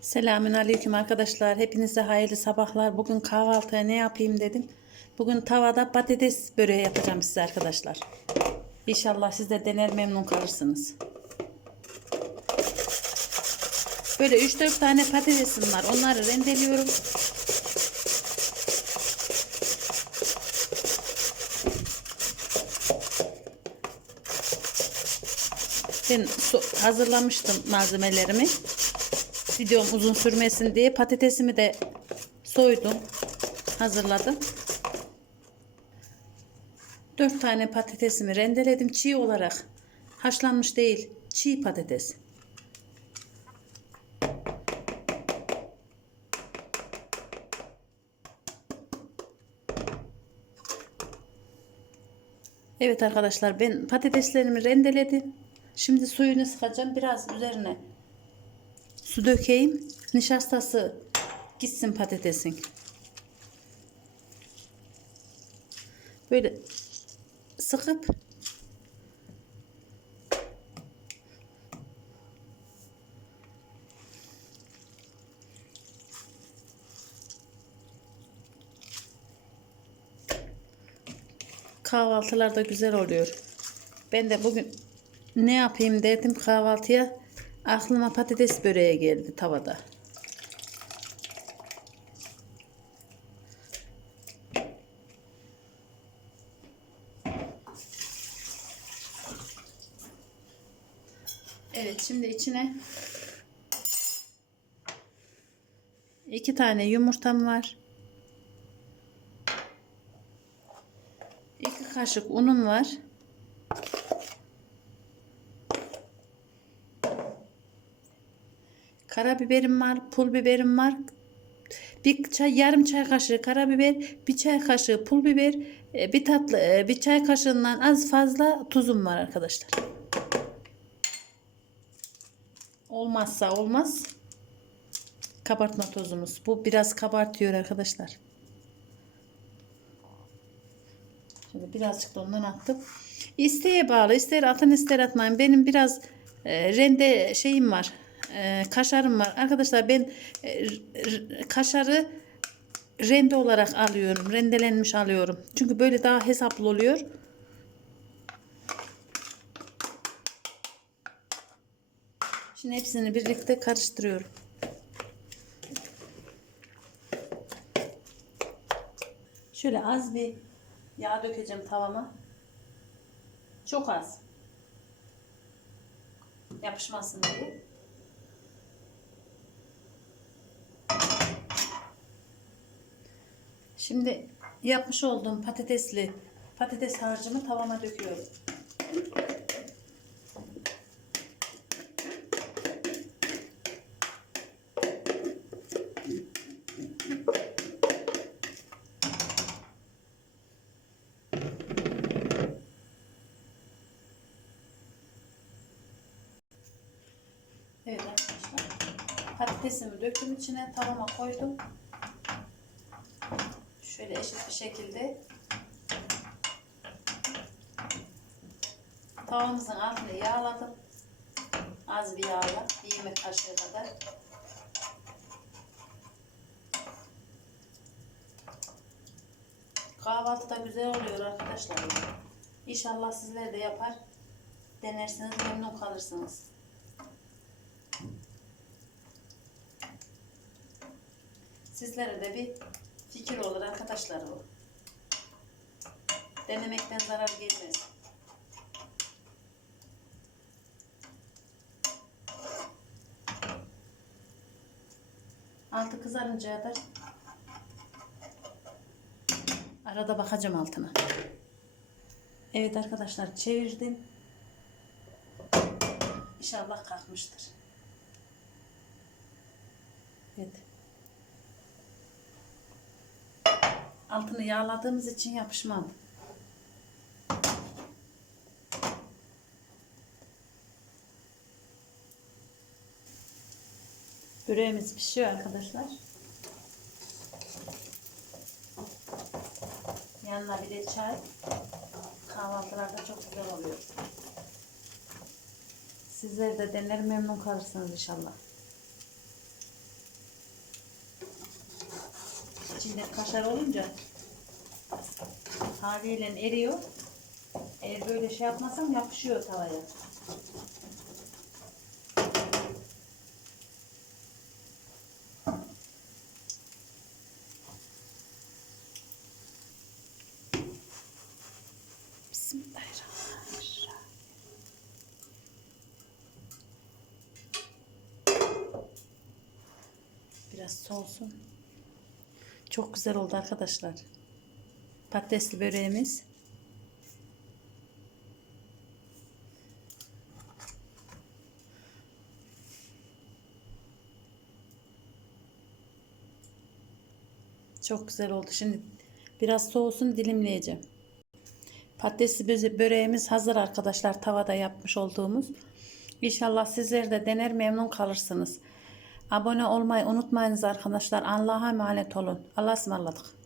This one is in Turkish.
Selamün aleyküm arkadaşlar. Hepinize hayırlı sabahlar. Bugün kahvaltıya ne yapayım dedim. Bugün tavada patates böreği yapacağım size arkadaşlar. İnşallah siz de dener memnun kalırsınız. Böyle 3-4 tane patatesim var. Onları rendeliyorum. Ben hazırlamıştım malzemelerimi. Videom uzun sürmesin diye patatesimi de soydum. Hazırladım. 4 tane patatesimi rendeledim çiğ olarak. Haşlanmış değil, çiğ patates. Evet arkadaşlar ben patateslerimi rendeledim. Şimdi suyunu sıkacağım. Biraz üzerine su dökeyim. Nişastası gitsin patatesin. Böyle sıkıp kahvaltılarda güzel oluyor. Ben de bugün ne yapayım dedim kahvaltıya. Aklıma patates böreği geldi tavada. Evet şimdi içine iki tane yumurtam var. İki kaşık unum var. Karabiberim var, pul biberim var. Bir çay, yarım çay kaşığı karabiber, bir çay kaşığı pul biber, e, bir tatlı, e, bir çay kaşığından az fazla tuzum var arkadaşlar. Olmazsa olmaz. Kabartma tozumuz. Bu biraz kabartıyor arkadaşlar. Şimdi birazcık da ondan attım. İsteğe bağlı. İster atın ister atmayın. Benim biraz e, rende şeyim var. E, kaşarım var. Arkadaşlar ben e, kaşarı rende olarak alıyorum. Rendelenmiş alıyorum. Çünkü böyle daha hesaplı oluyor. Şimdi hepsini birlikte karıştırıyorum. Şöyle az bir yağ dökeceğim tavama. Çok az. Yapışmasın diye. Şimdi yapmış olduğum patatesli patates harcımı tavama döküyorum. Evet arkadaşlar. Patatesimi döktüm içine tavama koydum. Şöyle eşit bir şekilde tavamızın altını yağladım. Az bir yağla. Bir yemek kaşığı kadar. Kahvaltıda güzel oluyor arkadaşlar. İnşallah sizler de yapar. Denersiniz memnun kalırsınız. Sizlere de bir fikir olur arkadaşlar bu. Denemekten zarar gelmez. Altı kızarıncaya kadar arada bakacağım altına. Evet arkadaşlar çevirdim. İnşallah kalkmıştır. Evet. Altını yağladığımız için yapışmadı. Böreğimiz pişiyor arkadaşlar. Yanına bir de çay. Kahvaltılarda çok güzel oluyor. Sizler de dener memnun kalırsınız inşallah. İçinde kaşar olunca haliyle eriyor. Eğer böyle şey yapmasam yapışıyor tavaya. Biraz soğusun. Çok güzel oldu arkadaşlar. Patatesli böreğimiz. Çok güzel oldu. Şimdi biraz soğusun dilimleyeceğim. Patatesli böreğimiz hazır arkadaşlar. Tavada yapmış olduğumuz. İnşallah sizler de dener memnun kalırsınız. Abone olmayı unutmayınız arkadaşlar. Allah'a emanet olun. Allah'a ısmarladık.